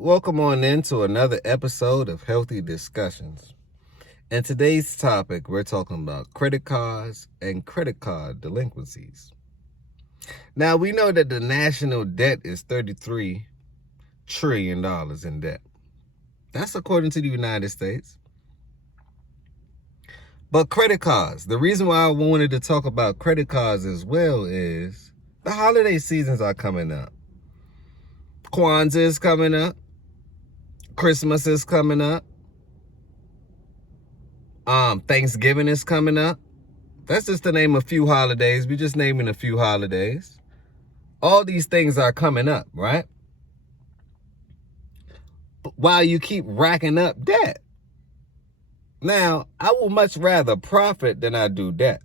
welcome on into another episode of Healthy Discussions. In today's topic, we're talking about credit cards and credit card delinquencies. Now, we know that the national debt is $33 trillion in debt. That's according to the United States. But credit cards, the reason why I wanted to talk about credit cards as well is the holiday seasons are coming up. Kwanzaa is coming up. Christmas is coming up. Thanksgiving is coming up. That's just to name a few holidays. We're just naming a few holidays. All these things are coming up, right? But while you keep racking up debt. Now, I will much rather profit than I do debt.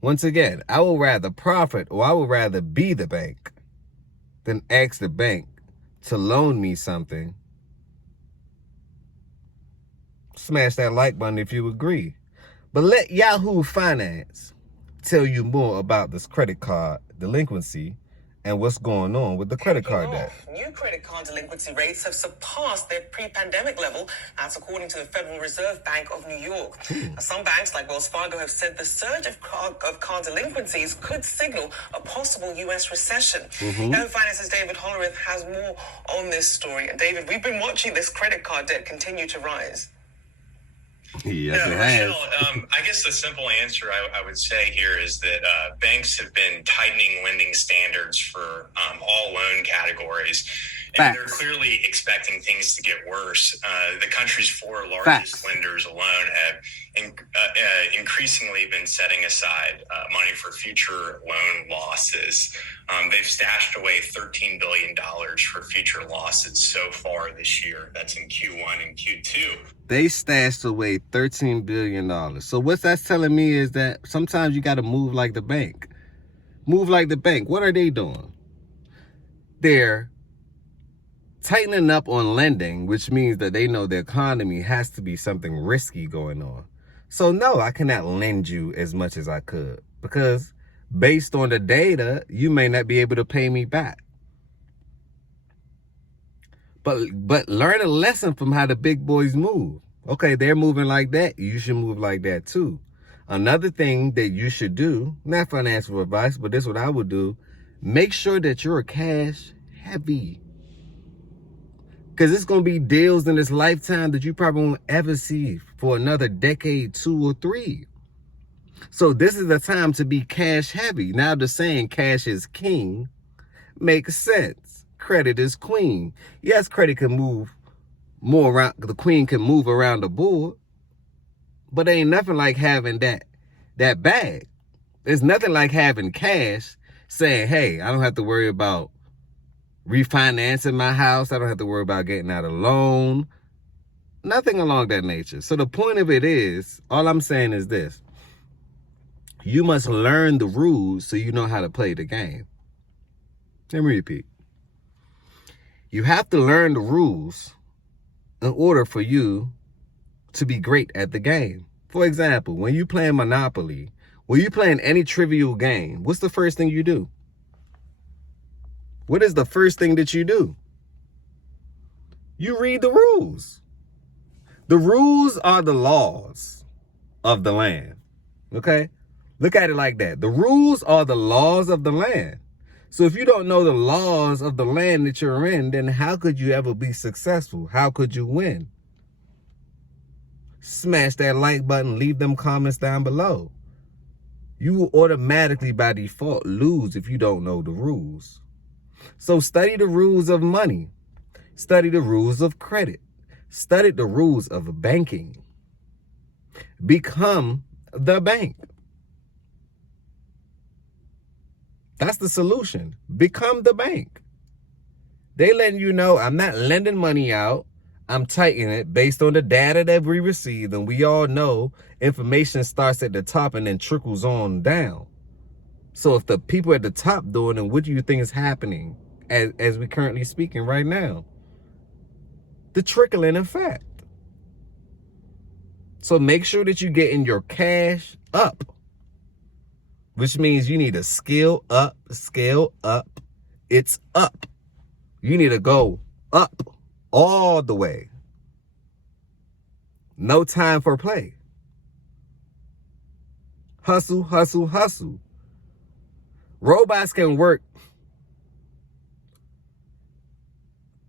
Once again, I will rather profit, or I would rather be the bank than ask the bank to loan me something. Smash that like button if you agree. But let Yahoo Finance tell you more about this credit card delinquency and what's going on with the credit card debt. New credit card delinquency rates have surpassed their pre-pandemic level. That's according to the Federal Reserve Bank of New York. Now, some banks like Wells Fargo have said the surge of card delinquencies could signal a possible U.S. recession. Yahoo Finance's David Hollerith has more on this story. And David, we've been watching this credit card debt continue to rise. Yes, it has. Rochelle, I guess the simple answer I would say here is that banks have been tightening lending standards for all loan categories. And they're clearly expecting things to get worse. The country's four largest lenders alone have increasingly been setting aside money for future loan losses. They've stashed away $13 billion for future losses so far this year. That's in Q1 and Q2. They stashed away $13 billion. So what that's telling me is that sometimes you got to move like the bank. Move like the bank. What are they doing? They're tightening up on lending, which means that they know the economy has to be something risky going on. So no, I cannot lend you as much as I could because based on the data, you may not be able to pay me back. But learn a lesson from how the big boys move. Okay, they're moving like that. You should move like that too. Another thing that you should do, not financial advice, but this is what I would do. Make sure that you're cash heavy. Because it's going to be deals in this lifetime that you probably won't ever see for another decade, 2 or 3. So this is the time to be cash heavy. Now the saying cash is king makes sense. Credit is queen. Yes, credit can move more around. The queen can move around the board. But ain't nothing like having that bag. There's nothing like having cash saying, hey, I don't have to worry about refinancing my house. I don't have to worry about getting out a loan. Nothing along that nature. So the point of it is, all I'm saying is this. You must learn the rules so you know how to play the game. Let me repeat. You have to learn the rules in order for you to be great at the game. For example, when you play Monopoly, when you playing any trivial game, what's the first thing you do? What is the first thing that you do? You read the rules. The rules are the laws of the land. Okay? Look at it like that. The rules are the laws of the land. So if you don't know the laws of the land that you're in, then how could you ever be successful? How could you win? Smash that like button. Leave them comments down below. You will automatically by default lose if you don't know the rules. So study the rules of money. Study the rules of credit. Study the rules of banking. Become the bank. That's the solution. Become the bank. They letting you know I'm not lending money out. I'm tightening it based on the data that we received. And we all know information starts at the top and then trickles on down. So if the people at the top doing it, what do you think is happening as we currently speaking right now? The trickling effect. So make sure that you're getting your cash up, which means you need to scale up. It's up. You need to go up all the way. No time for play. Hustle, hustle, hustle. Robots can work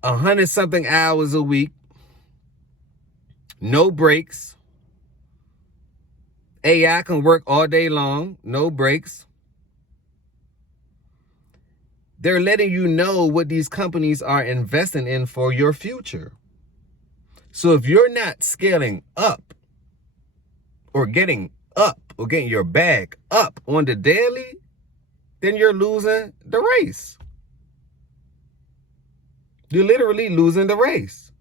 100-something hours a week. No breaks. AI can work all day long. No breaks. They're letting you know what these companies are investing in for your future. So if you're not scaling up or getting up or getting your bag up on the daily, then you're losing the race. You're literally losing the race.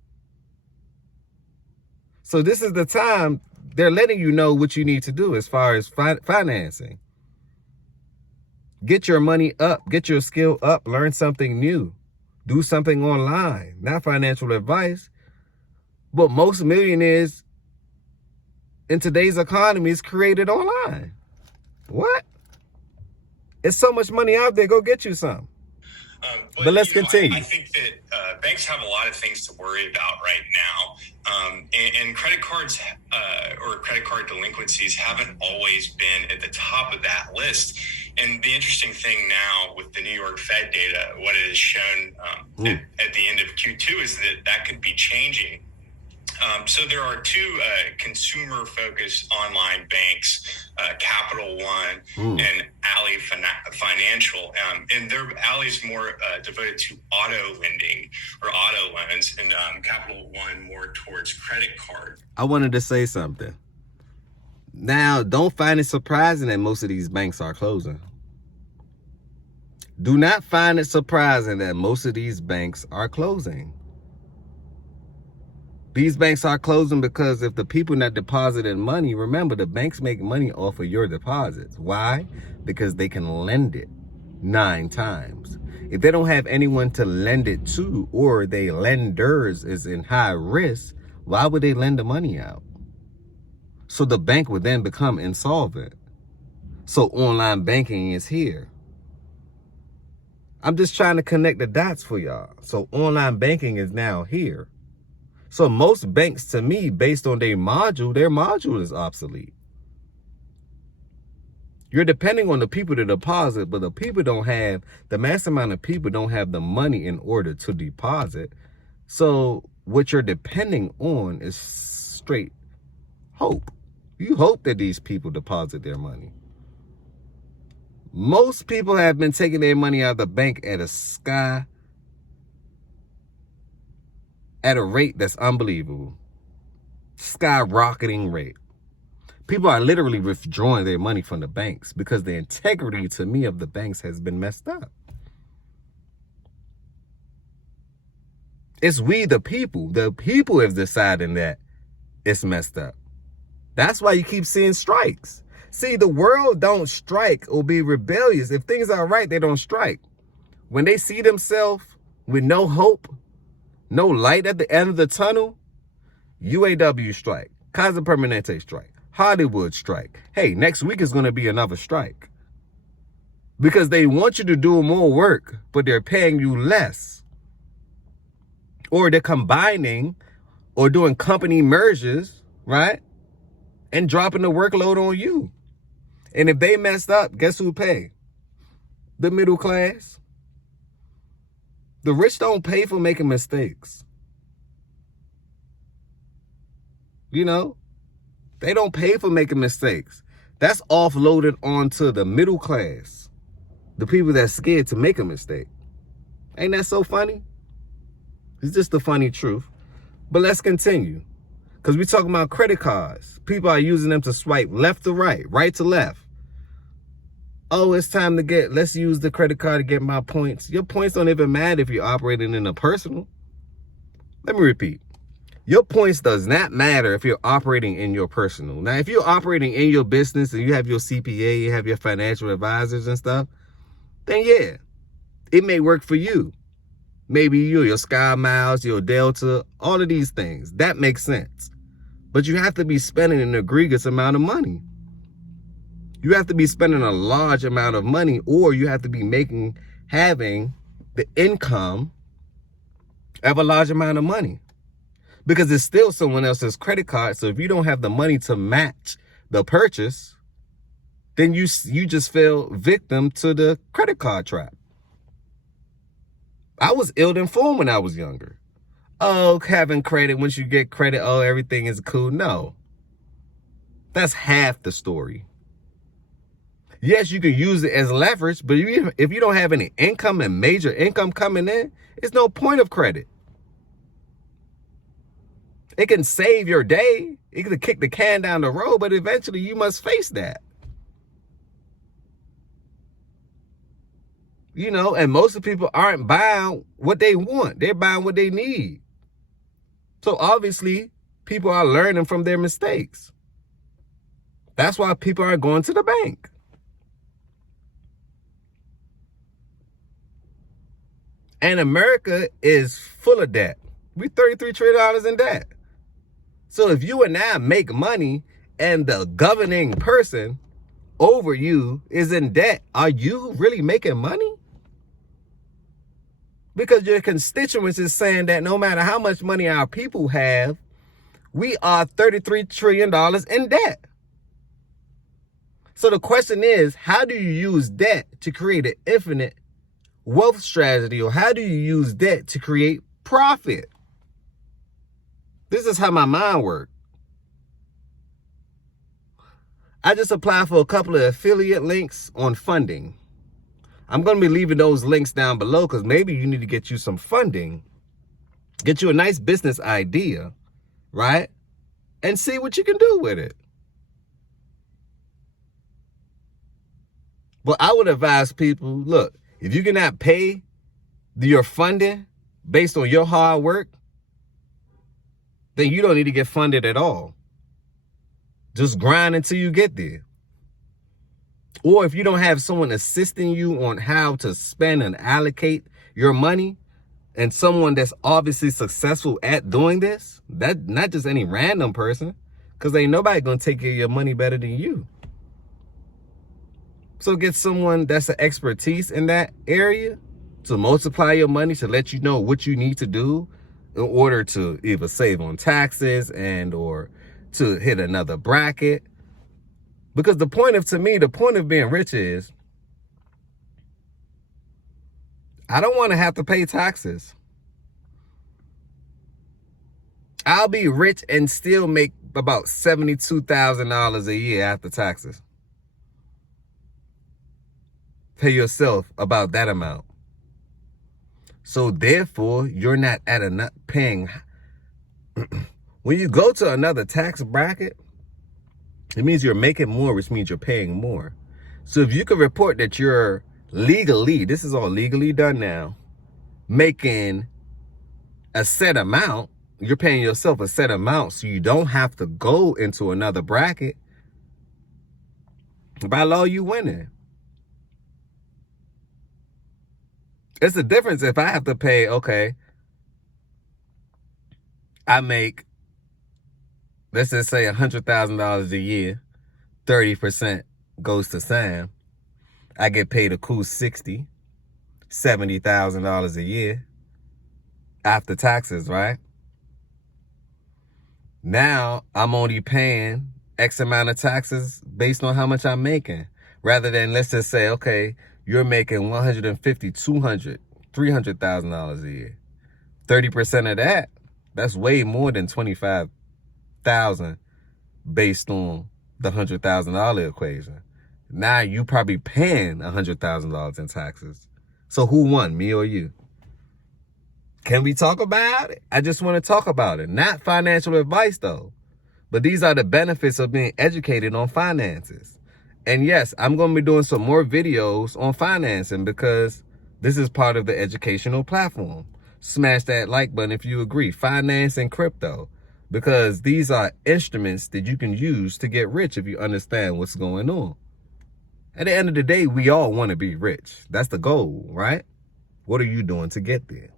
So this is the time they're letting you know what you need to do as far as financing. Get your money up, get your skill up, learn something new, do something online. Not financial advice, but most millionaires in today's economy is created online. What? It's so much money out there. Go get you some. But let's continue. I think that banks have a lot of things to worry about right now. And credit cards or credit card delinquencies haven't always been at the top of that list. And the interesting thing now with the New York Fed data, what it has shown at the end of Q2 is that could be changing. So there are two consumer-focused online banks, Capital One and Ally Financial, and Ally's more devoted to auto lending or auto loans, and Capital One more towards credit card. I wanted to say something. Now, don't find it surprising that most of these banks are closing. Do not find it surprising that most of these banks are closing. These banks are closing because if the people not depositing money, remember the banks make money off of your deposits. Why? Because they can lend it 9 times. If they don't have anyone to lend it to, or they lenders is in high risk, why would they lend the money out? So the bank would then become insolvent. So online banking is here. I'm just trying to connect the dots for y'all. So online banking is now here. So most banks, to me, based on their module is obsolete. You're depending on the people to deposit, but the mass amount of people don't have the money in order to deposit. So what you're depending on is straight hope. You hope that these people deposit their money. Most people have been taking their money out of the bank at a rate that's unbelievable. Skyrocketing rate. People are literally withdrawing their money from the banks because the integrity, to me, of the banks has been messed up. It's we, the people. The people is deciding that it's messed up. That's why you keep seeing strikes. See, the world don't strike or be rebellious. If things are right, they don't strike. When they see themselves with no hope, no light at the end of the tunnel, UAW strike, Casa Permanente strike, Hollywood strike. Hey, next week is going to be another strike. Because they want you to do more work, but they're paying you less. Or they're combining or doing company mergers, right? And dropping the workload on you. And if they messed up, guess who pay? The middle class. The rich don't pay for making mistakes. You know, they don't pay for making mistakes. That's offloaded onto the middle class. The people that's scared to make a mistake. Ain't that so funny? It's just the funny truth. But let's continue. Because we're talking about credit cards. People are using them to swipe left to right, right to left. Oh, it's time to let's use the credit card to get my points. Your points don't even matter if you're operating in a personal. Let me repeat. Your points does not matter if you're operating in your personal. Now, if you're operating in your business and you have your CPA, you have your financial advisors and stuff, then yeah, it may work for you. Maybe your Sky Miles, your Delta, all of these things. That makes sense. But you have to be spending an egregious amount of money. You have to be spending a large amount of money, or you have to be having the income of a large amount of money, because it's still someone else's credit card. So if you don't have the money to match the purchase, then you just fell victim to the credit card trap. I was ill-informed when I was younger. Oh, having credit, once you get credit, oh, everything is cool. No. That's half the story. Yes, you can use it as leverage, but if you don't have any income and major income coming in, it's no point of credit. It can save your day. It can kick the can down the road, but eventually you must face that. You know, and most of the people aren't buying what they want. They're buying what they need. So obviously, people are learning from their mistakes. That's why people are going to the bank. And America is full of debt. We $33 trillion in debt. So if you and I make money and the governing person over you is in debt, are you really making money? Because your constituents is saying that no matter how much money our people have, we are $33 trillion in debt. So the question is, how do you use debt to create an infinite wealth strategy, or how do you use debt to create profit? This is how my mind works. I just applied for a couple of affiliate links on funding. I'm going to be leaving those links down below because maybe you need to get you some funding, get you a nice business idea, right? And see what you can do with it. But I would advise people, look, if you cannot pay your funding based on your hard work, then you don't need to get funded at all. Just grind until you get there. Or if you don't have someone assisting you on how to spend and allocate your money, and someone that's obviously successful at doing this, that not just any random person, because ain't nobody gonna take care of your money better than you. So get someone that's an expertise in that area to multiply your money, to let you know what you need to do in order to either save on taxes and or to hit another bracket. Because the point of being rich is, I don't want to have to pay taxes. I'll be rich and still make about $72,000 a year after taxes. Pay yourself about that amount. So therefore, you're not paying. When you go to another tax bracket, it means you're making more, which means you're paying more. So if you can report that you're legally, this is all legally done now, making a set amount, you're paying yourself a set amount so you don't have to go into another bracket, by law, you winning. It's the difference if I have to pay, okay, I make, let's just say $100,000 a year, 30% goes to Sam. I get paid a cool $70,000 a year after taxes, right? Now I'm only paying X amount of taxes based on how much I'm making, rather than, let's just say, okay, you're making $150,000, $200,000, $300,000 a year. 30% of that, that's way more than $25,000 based on the $100,000 equation. Now you probably paying $100,000 in taxes. So who won, me or you? Can we talk about it? I just want to talk about it. Not financial advice though. But these are the benefits of being educated on finances. And yes, I'm going to be doing some more videos on financing because this is part of the educational platform. Smash that like button if you agree. Finance and crypto. Because these are instruments that you can use to get rich if you understand what's going on. At the end of the day, we all want to be rich. That's the goal, right? What are you doing to get there?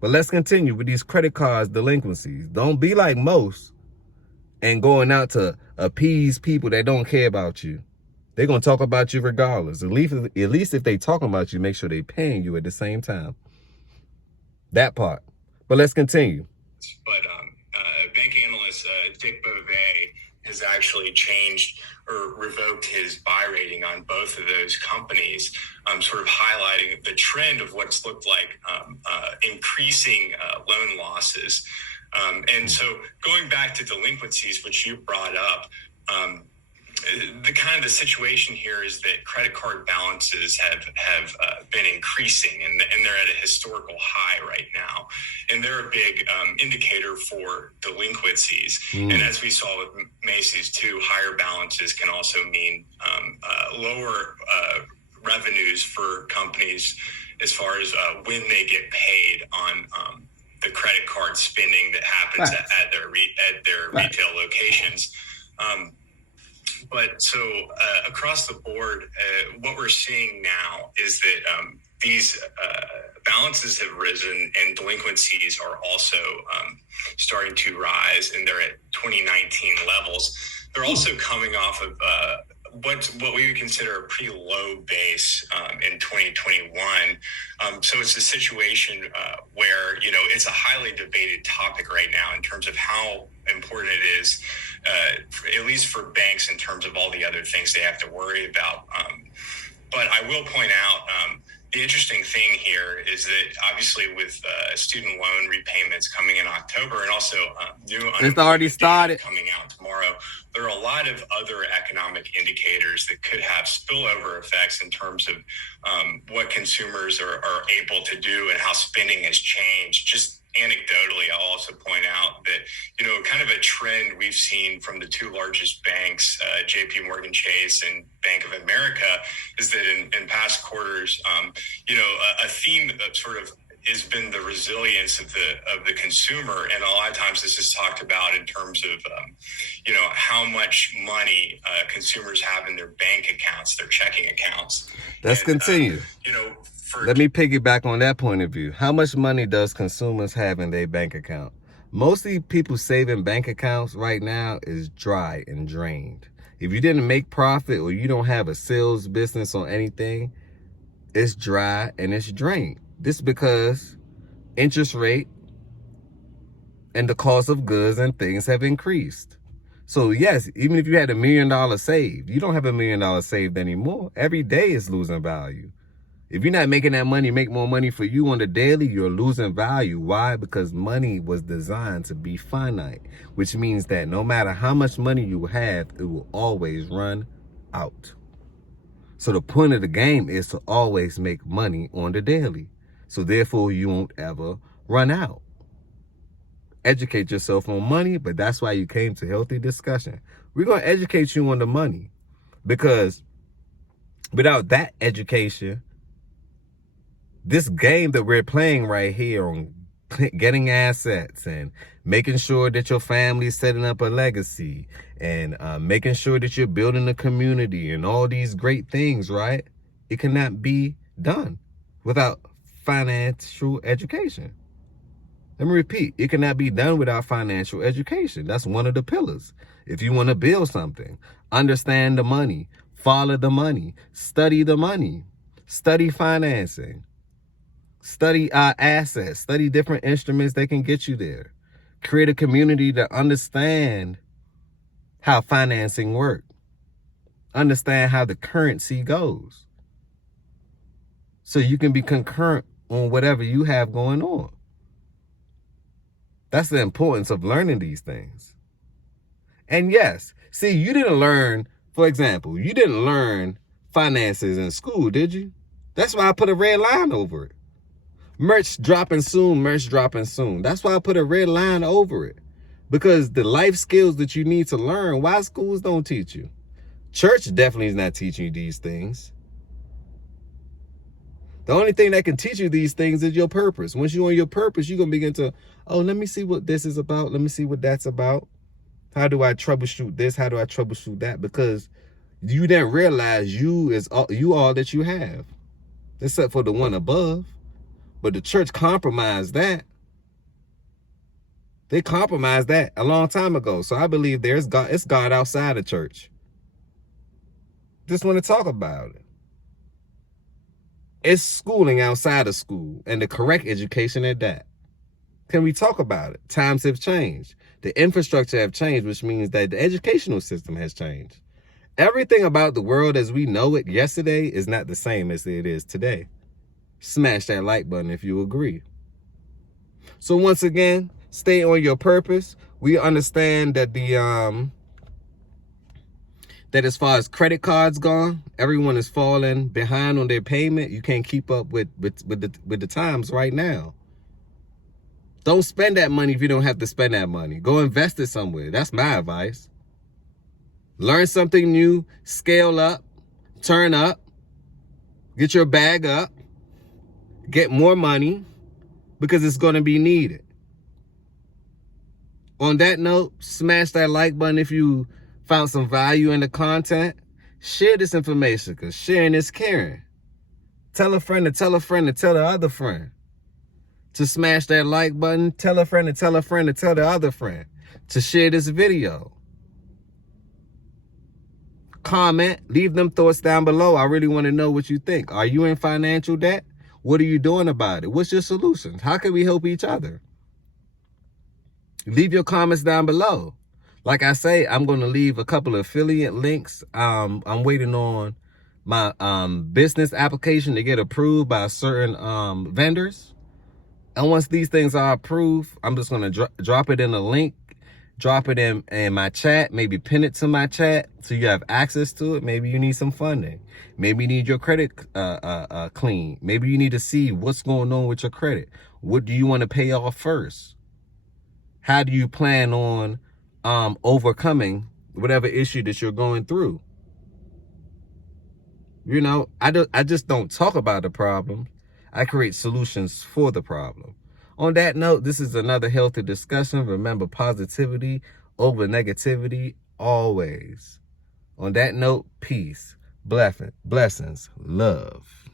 But let's continue with these credit cards delinquencies. Don't be like most and going out to appease people that don't care about you. They're going to talk about you regardless. At least if they talking about you, make sure they paying you at the same time. That part. But let's continue. But bank analyst Dick Beauvais has actually changed or revoked his buy rating on both of those companies, sort of highlighting the trend of what's looked like increasing loan losses. And so going back to delinquencies, which you brought up, the situation here is that credit card balances have been increasing, and they're at a historical high right now, and they're a big indicator for delinquencies. And as we saw with Macy's too, higher balances can also mean lower revenues for companies as far as when they get paid on the credit card spending that happens at their retail locations. But so across the board, what we're seeing now is that these balances have risen and delinquencies are also starting to rise, and they're at 2019 levels. They're also coming off of what we would consider a pretty low base in 2021. So it's a situation where, it's a highly debated topic right now in terms of how important it is, at least for banks, in terms of all the other things they have to worry about. But I will point out, the interesting thing here is that obviously with student loan repayments coming in October, and also new it's already started coming out tomorrow, there are a lot of other economic indicators that could have spillover effects in terms of what consumers are able to do and how spending has changed. Just anecdotally, I'll also point out that, kind of a trend we've seen from the two largest banks, JP Morgan Chase and Bank of America, is that in past quarters, a theme that sort of has been the resilience of the consumer. And a lot of times this is talked about in terms of, how much money consumers have in their bank accounts, their checking accounts. Let's continue. Let me piggyback on that point of view. How much money does consumers have in their bank account? Mostly people saving bank accounts right now is dry and drained. If you didn't make profit or you don't have a sales business or anything, it's dry and it's drained. This is because interest rate and the cost of goods and things have increased. So yes, even if you had $1 million saved, you don't have $1 million saved anymore. Every day is losing value. If you're not making that money, make more money for you on the daily, you're losing value. Why? Because money was designed to be finite, which means that no matter how much money you have, it will always run out. So the point of the game is to always make money on the daily. So therefore, you won't ever run out. Educate yourself on money, but that's why you came to Healthy Discussion. We're going to educate you on the money, because without that education, this game that we're playing right here on getting assets and making sure that your family's setting up a legacy and making sure that you're building a community and all these great things, right? It cannot be done without financial education. Let me repeat, it cannot be done without financial education. That's one of the pillars. If you want to build something, understand the money, follow the money, study financing, study assets, study different instruments that can get you there. Create a community to understand how financing works. Understand how the currency goes. So you can be concurrent on whatever you have going on. That's the importance of learning these things. And yes, see, you didn't learn, for example, you didn't learn finances in school, did you? That's why I put a red line over it. Merch dropping soon. That's why I put a red line over it. Because the life skills that you need to learn, why schools don't teach you? Church definitely is not teaching you these things. The only thing that can teach you these things is your purpose. Once you're on your purpose, you're going to begin to, let me see what this is about. Let me see what that's about. How do I troubleshoot this? How do I troubleshoot that? Because you didn't realize you all that you have, except for the one above. But the church compromised that. They compromised that a long time ago. So I believe it's God outside the church. Just want to talk about it. It's schooling outside of school and the correct education at that. Can we talk about it? Times have changed. The infrastructure have changed, which means that the educational system has changed. Everything about the world as we know it yesterday is not the same as it is today. Smash that like button if you agree. So once again, stay on your purpose. We understand that that as far as credit cards gone, everyone is falling behind on their payment. You can't keep up with the times right now. Don't spend that money if you don't have to spend that money. Go invest it somewhere. That's my advice. Learn something new, scale up, turn up, get your bag up, get more money because it's going to be needed. On that note, smash that like button if you found some value in the content. Share this information because sharing is caring. Tell a friend to tell a friend to tell the other friend to smash that like button. Tell a friend to tell a friend to tell the other friend to share this video. Comment, leave them thoughts down below. I really want to know what you think. Are you in financial debt? What are you doing about it? What's your solutions? How can we help each other? Leave your comments down below. Like I say, I'm going to leave a couple of affiliate links. I'm waiting on my business application to get approved by certain vendors. And once these things are approved, I'm just going to drop it in a link, drop it in my chat, maybe pin it to my chat so you have access to it. Maybe you need some funding. Maybe you need your credit clean. Maybe you need to see what's going on with your credit. What do you want to pay off first? How do you plan on overcoming whatever issue that you're going through? You know, I just don't talk about the problem. I create solutions for the problem. On that note, this is another healthy discussion. Remember, positivity over negativity always. On that note, peace, blessings, love.